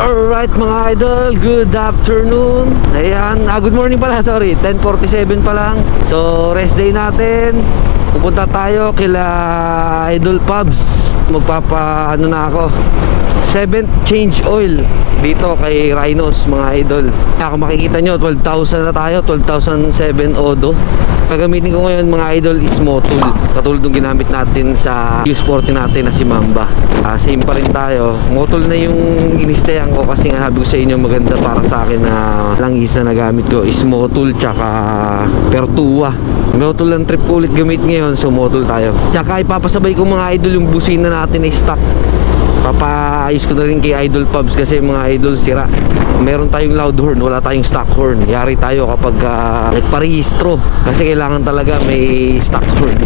Alright mga idol, good afternoon. Ayan, good morning pala, sorry, 10:47 pa lang. So rest day natin. Pupunta tayo kila Idol Pubs. Magpapa ano na ako, 7th change oil dito kay Rhinos mga idol. Kung makikita nyo, 12,000 na tayo, 12,007 odo. Gagamitin ko ngayon mga idol is Motul, katulad ng ginamit natin sa Q40 natin na si Mamba. Same pa rin tayo. Motul na yung inistayan ko kasi nga sabi ko sa inyo, maganda para sa akin na langisa na gamit ko is Motul tsaka Pertua. Motul ang trip ko ulit gamit ngayon, so Motul tayo. Tsaka ipapasabay ko mga idol yung busina natin na stock. Papaayos ko na rin kay Idol Pubs kasi mga idol sira. Meron tayong loud horn, wala tayong stock horn. Yari tayo kapag nagparehistro kasi kailangan talaga may stock horn.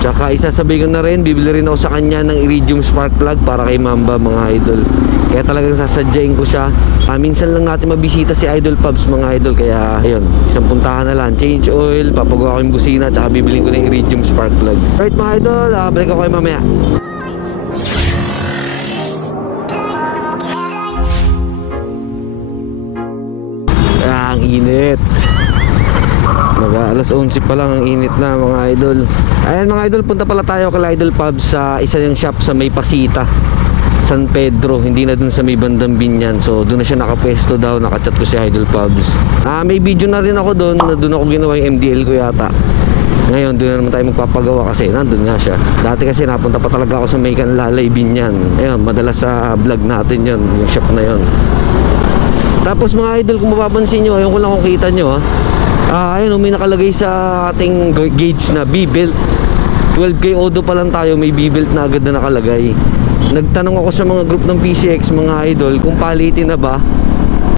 Tsaka isasabay ko na rin, bibili rin ako sa kanya ng iridium spark plug para kay Mamba mga idol. Kaya talagang sasadyain ko siya. Minsan lang natin mabisita si Idol Pubs mga idol. Kaya ayun, isang puntahan na lang, change oil, papagawa ko yung busina, tsaka bibili ko ng iridium spark plug. Right mga idol, balik ako kayo mamaya. Ang init. Alas 11 pa lang, ang init na mga idol. Ayan mga idol, punta pala tayo kay Idol Pubs sa isa yung shop sa may Pasita, San Pedro, hindi na dun sa may bandang Binyan. So dun na siya nakapwesto daw, nakachat ko si Idol Pubs. May video na rin ako dun, na dun ako ginawa yung MDL ko yata. Ngayon dun na naman tayo magpapagawa kasi nandun nga siya. Dati kasi napunta pa talaga ako sa may Kanlalay, Binyan. Ayun, madalas sa vlog natin yon, yung shop na yon. Tapos mga idol, kung mapapansin nyo, ayun ko lang kung kita nyo ayun, may nakalagay sa ating gauge na B-belt. 12K odo pa lang tayo, may B-belt na agad na nakalagay. Nagtanong ako sa mga group ng PCX mga idol kung palitin na ba.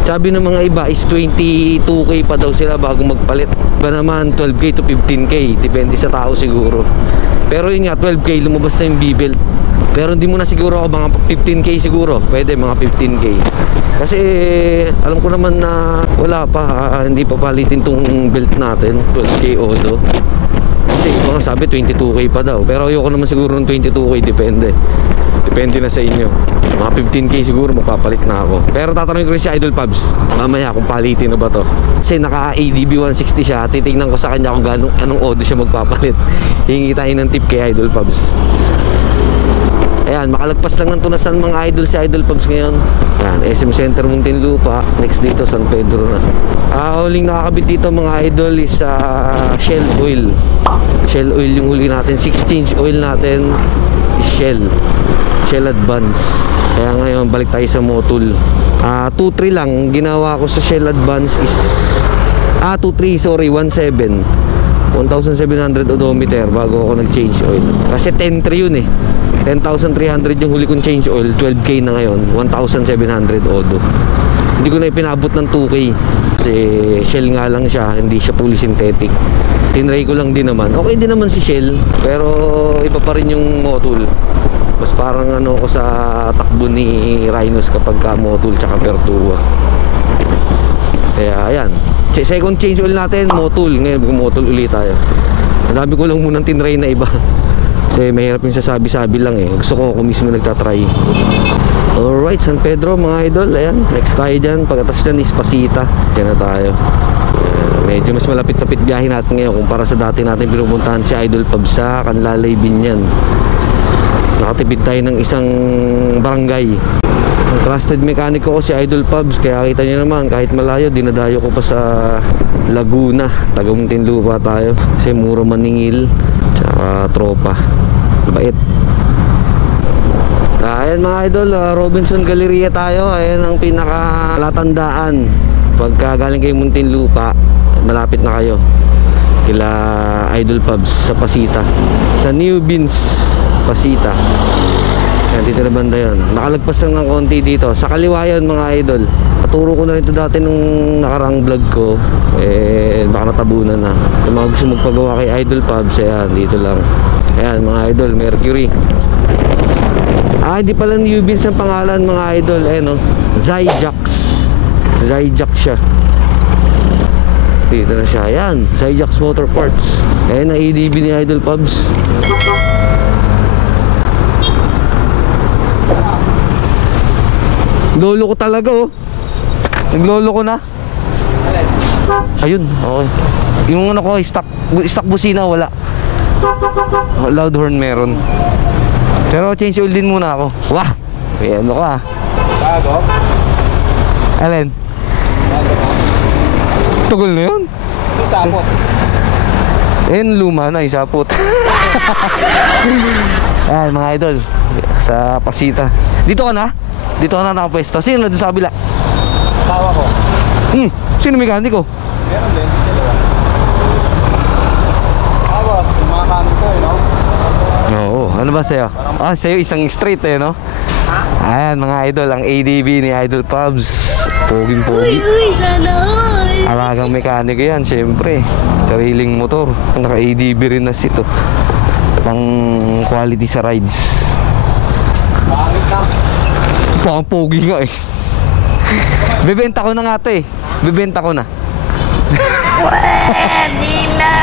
Sabi ng mga iba is 22K pa daw sila bago magpalit. Iba naman 12K to 15K, depende sa tao siguro. Pero yun nga, 12K lumabas na yung B-belt. Pero hindi mo na siguro ako, mga 15K siguro. Pwede mga 15K. Kasi alam ko naman na wala pa, hindi pa palitin tong belt natin, 12K odo. Kasi mga sabi 22K pa daw. Pero ayoko naman siguro ng 22K, depende na sa inyo. Mga 15K siguro magpapalit na ako. Pero tatanungin ko rin si Idol Pubs mamaya kung palitin na ba to. Kasi naka ADB 160 siya. Titignan ko sa kanya kung anong odo siya magpapalit. Hingi tayo ng tip kay Idol Pubs. Ayan, makalagpas lang ng tunasan mga idol si Idol Pubs ngayon. Ayan, SM Center Muntinlupa. Next dito San Pedro na. Huling nakakabit dito mga idol is Shell oil. Shell oil yung huli natin. 6 change oil natin is Shell Advance. Kaya ngayon balik tayo sa Motul. 2.3 lang ginawa ko sa Shell Advance is 2.3 sorry 1.7 1,700 odometer bago ako nag-change oil. Kasi 10.3 yun eh. 10,300 yung huli kong change oil. 12K na ngayon, 1,700 odo. Hindi ko na ipinabot ng 2K kasi Shell nga lang siya, hindi siya fully synthetic. Tinry ko lang din naman. Okay din naman si Shell, pero iba pa rin yung Motul. Mas parang ano ko sa takbo ni Rhinos kapag ka Motul tsaka Pertua. Kaya ayan, second change oil natin Motul. Ngayon Motul ulit tayo. Ang dami ko lang munang tinry na iba kasi mahirap yung sasabi-sabi lang eh. Gusto ko ako mismo nagtatry. Alright, San Pedro mga idol. Ayan, next tayo dyan. Pagkatas dyan is Pasita. Diyan na tayo. Medyo mas malapit-lapit biyahe natin ngayon kumpara sa dati natin pinupuntahan si Idol Pubs sa Kanlalay, Binyan. Nakatipid tayo ng isang barangay. Ang trusted mechanic ko si Idol Pubs. Kaya kita nyo naman, kahit malayo, dinadayo ko pa sa Laguna. Taga Muntinlupa tayo kasi mura maningil tsaka tropa. Bait. Ayan mga idol, Robinson Galleria tayo. Ayan ang pinakalatandaan. Pagka galing kayo Muntinlupa, malapit na kayo kila Idol Pubs sa Pasita, sa New Beans Pasita. Ayan, dito na banda yun. Makalagpas lang ng konti dito. Sa kaliwa yun mga idol. Naturo ko na rin ito dati nung nakarang vlog ko. Baka natabunan na. Kung mga gusto magpagawa kay Idol Pubs, ayan, dito lang. Ayan mga idol, Mercury. Hindi pala New Beans ang pangalan mga idol. Ayan o, Zyjax siya. Dito na siya. Ayan, Zyjax Motor Parts. Ayan ang ADB ni Idol Pubs. Lolo ko talaga oh. Naglolo ko na. Ayun, okay. Yung ano ko, stock busina wala. Loud horn meron. Pero change oil din muna ako. Wah! May ano ka. Bago? Alin? Tugol na yun? Ito sapot. Luma na, isapot. Ayan mga idol, sa Pasita. Dito ka na? Dito ka na nakapwesto. Sino na doon sa kabila? Tawa ko. Sino mekaniko? Meron din, dalawa. Boss, kumakaano ko no? Oo, ano ba sa'yo? Sa'yo isang straight no? Ha? Ayan mga idol, ang ADB ni Idol Pubs. Poging-pogi. Uy, sana all. Alagang mekaniko yan, syempre. Sariling motor. Naka-ADB rin na sito. Pang quality sa rides. Pangit na. Pang pogi nga eh. Bebenta ko na nga ito eh. Bebenta ko na. Pwede na.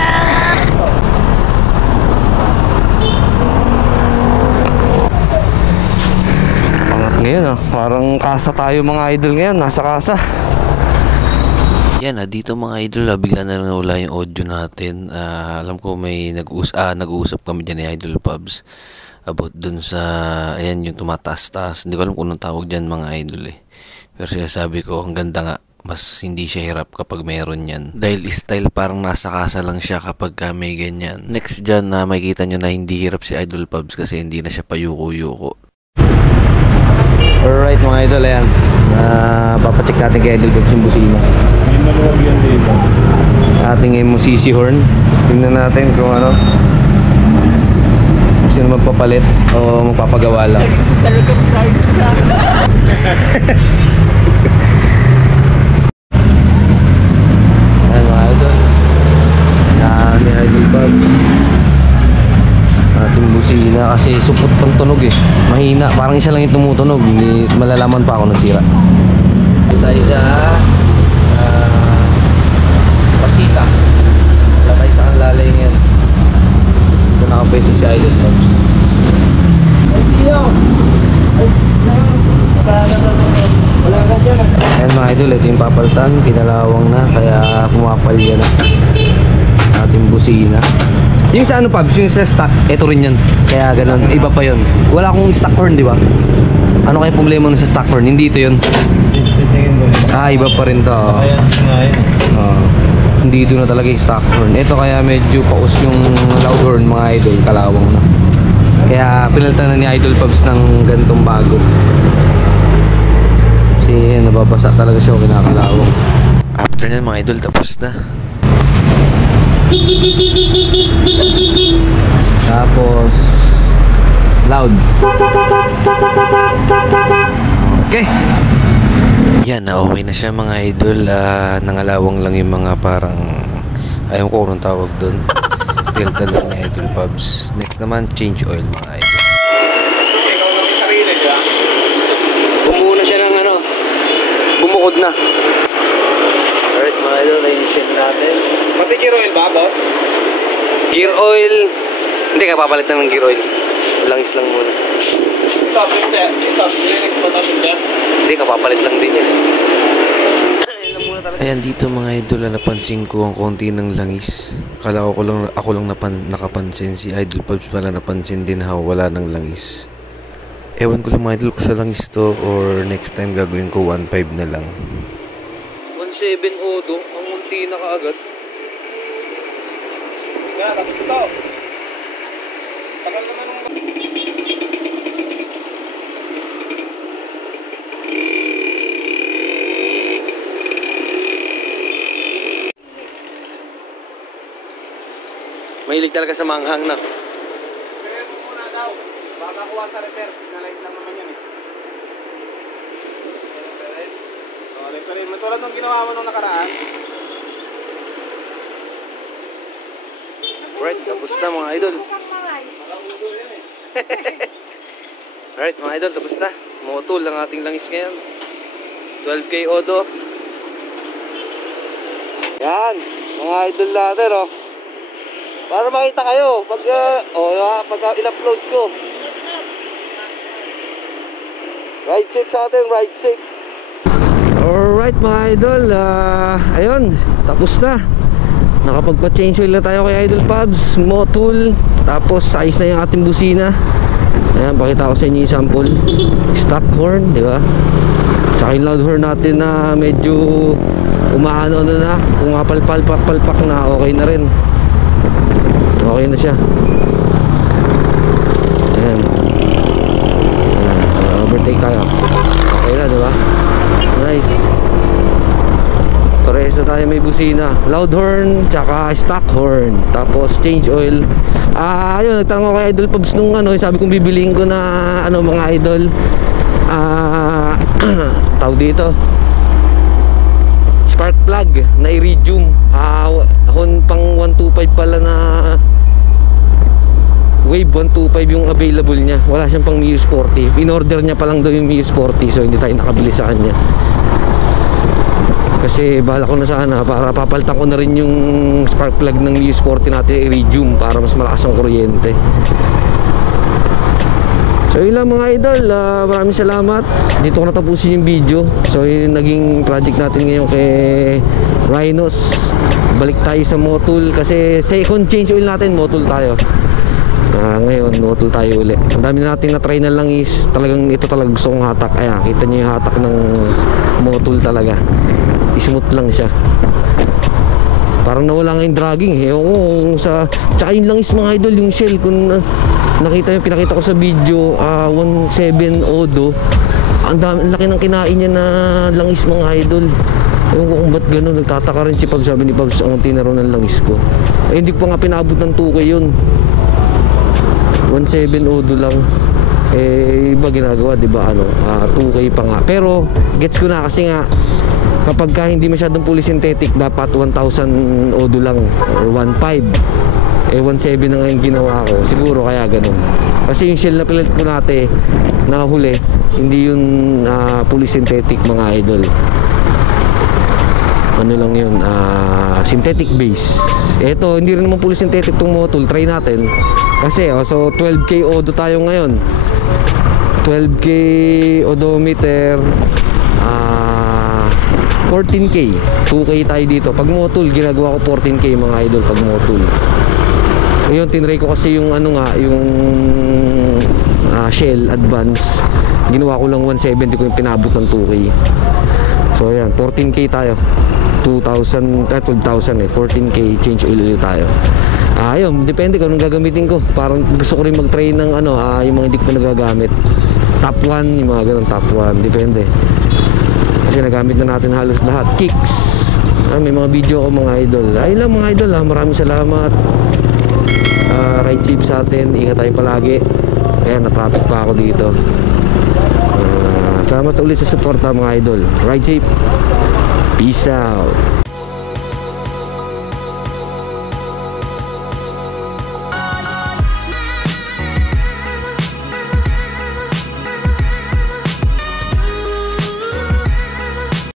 Pangat ngayon ah. Parang kasa tayo mga idol ngayon. Nasa kasa. Yan, dito mga idol, bigla na lang nawala yung audio natin. Alam ko may nag-uusap kami dyan ni Idol Pubs about dun sa, ayan yung tumataas-taas. Hindi ko alam kung anong tawag dyan mga idol eh. Pero sinasabi ko, ang ganda nga, mas hindi siya hirap kapag meron yan. Dahil style parang nasa kasa lang siya kapag may ganyan. Next dyan na makikita nyo na hindi hirap si Idol Pubs kasi hindi na siya payuko-yuko. Alright mga idol, ayan. Papacheck natin kay Idol Pubs yung busina. May maluwag yan dito. Ating MOCC horn. Tingnan natin kung ano, sino magpapalit o magpapagawa lang. Ayan mga idol, ni Idol Pubs ating busina kasi supot ang tunog eh. Mahina, parang isa lang yung tumutunog. Hindi malalaman pa ako nasira. Tayo sa Pasita. Wala tayo sa kanlalay ngayon. Ito nakapeso si Idol Pubs. Ayan mga idol, ito yung papalitan. Pinalawang na, kaya pumapalya na ating busina. Yung sa ano Pubs, yung sa stock, ito rin yan. Kaya ganun, iba pa yun. Wala akong stock horn, di ba? Ano kaya problema nun sa stock horn? Hindi ito yun. Iba pa rin to. Hindi ito na talaga yung stock horn. Ito kaya medyo paus yung loud horn mga idol, kalawang na. Kaya pinalitan na ni Idol Pubs ng ganitong bago. Kasi nababasa talaga siya o kinakalawang. After na mga idol, tapos na. Tapos loud. Okay. Yan, okay na siya mga idol. Nangalawang lang yung mga parang, ayaw ko kung tawag doon. Filter lang ni Idol Pubs. Next naman, change oil mga idol. Ikaw lang yung sarili, di ba? Bumuo na siya ng ano, bumukod na. Alright mga idol, ayusin natin. Pati gear oil ba, boss? Gear oil. Hindi ka papalit na ng gear oil. Langis lang muna. Ito, linis mo na siya. Hindi ka papalit lang din yan. Ayan dito mga idol, napansin ko ang konti ng langis. Akala ko ako lang nakapansin. Si Idol Pubs pala napansin din ha, wala ng langis. Ewan ko lang mga idol kung sa langis to or next time gagawin ko 1.5 na lang. 1.7 odo, ang munti na kaagad. Kaya, tapos ito. Tagal naman nung... Mahilig talaga sa manghang na. Pero muna daw. Baka kuha sa reverse. Nalight lang naman yan eh. Pero matulad nung ginawa mo nung nakaraan. Alright, tapos na mga idol. Alright mga idol, tapos na. Motol ang ating langis ngayon. 12K odo. Yan, mga idol natin oh. Para makita kayo pag pag in-upload ko. Ride safe sa atin, ride safe. Alright mga idol, ayun, tapos na. Nakapagpa-change oil na tayo kay Idol Pubs, Motul. Tapos ayos na yung ating busina. Ayan, pakita ko sa inyo yung sample. Stock horn, di ba? Tsaka yung loud horn natin na medyo umaano na, kung mapalpak na, okay na rin. Okay na siya. Ayan. Overtake tayo. Okay na, di ba? Nice. Parehas na tayo may busina. Loud horn, tsaka stock horn. Tapos change oil. Ayun, nagtanong ako kay Idol Pubs nung ano, sabi kong bibiliin ko na ano mga idol. Tawag dito. Spark plug na iridium. Pang 125 pala na Wave 125 yung available niya. Wala siyang pang Muse 40. In order niya pa lang daw yung Muse 40, so hindi tayo nakabili sa kanya. Kasi bahala ko na sana para papalitan ko na rin yung spark plug ng Muse 40 natin, iridium, para mas malakas ang kuryente. So yun lang mga idol, maraming salamat. Dito ko natapusin yung video. So yun naging project natin ngayon kay Rhinos. Balik tayo sa Motul kasi second change oil natin, Motul tayo. Ngayon Motul tayo uli. Ang dami natin na try na lang is talagang ito talaga gusto kong hatak. Ayan, kita nyo yung hatak ng Motul talaga. Smooth lang siya. Parang nawala nga yung dragging eh. Oo, sa tsaka yun lang is mga idol yung shell. Kung nakita yung pinakita ko sa video, 17 Odo, ang laki ng kinain niya na langis mga idol. Ewan ko kung ba't gano'n, nagtataka rin si Pabs. Sabi ni Pabs, ang tinaro ng langis ko. Hindi ko pa nga pinabot ng 2K yun. 17 Odo lang. Iba ginagawa, di ba? 2K pa nga. Pero gets ko na kasi nga kapag ka hindi masyadong fully synthetic, dapat 1,000 Odo lang or 1,500. 1,700 na nga yung ginawa ko. Siguro kaya ganun. Kasi yung shell na pilit ko natin nahuli, hindi yun fully synthetic mga idol. Ano lang yun, synthetic base. Ito, hindi rin naman fully synthetic itong Motul. Try natin. Kasi, so 12K Odo tayo ngayon. 12K odometer, 14K, 2K tayo dito. Pag Motul, ginagawa ko 14K mga idol pag Motul. Ngayon, tinry ko kasi yung ano nga, yung Shell Advance. Ginawa ko lang 170 ko yung pinabot ng 2K. So ayan, 14K tayo. 12,000 14K change oil ulit tayo. Ayun, depende kung anong gagamitin ko. Parang gusto ko rin mag-try ng yung mga hindi ko pa nagagamit. Top 1, yung mga ganun top 1, depende. Kasi nagamit na natin halos lahat. Kicks. May mga video ko mga idol. Ayun lang mga idol, maraming salamat. Ride safe sa atin, ingat tayo palagi. Ayan, na-traffic pa ako dito. Salamat ulit sa support mga idol. Ride safe. Peace out.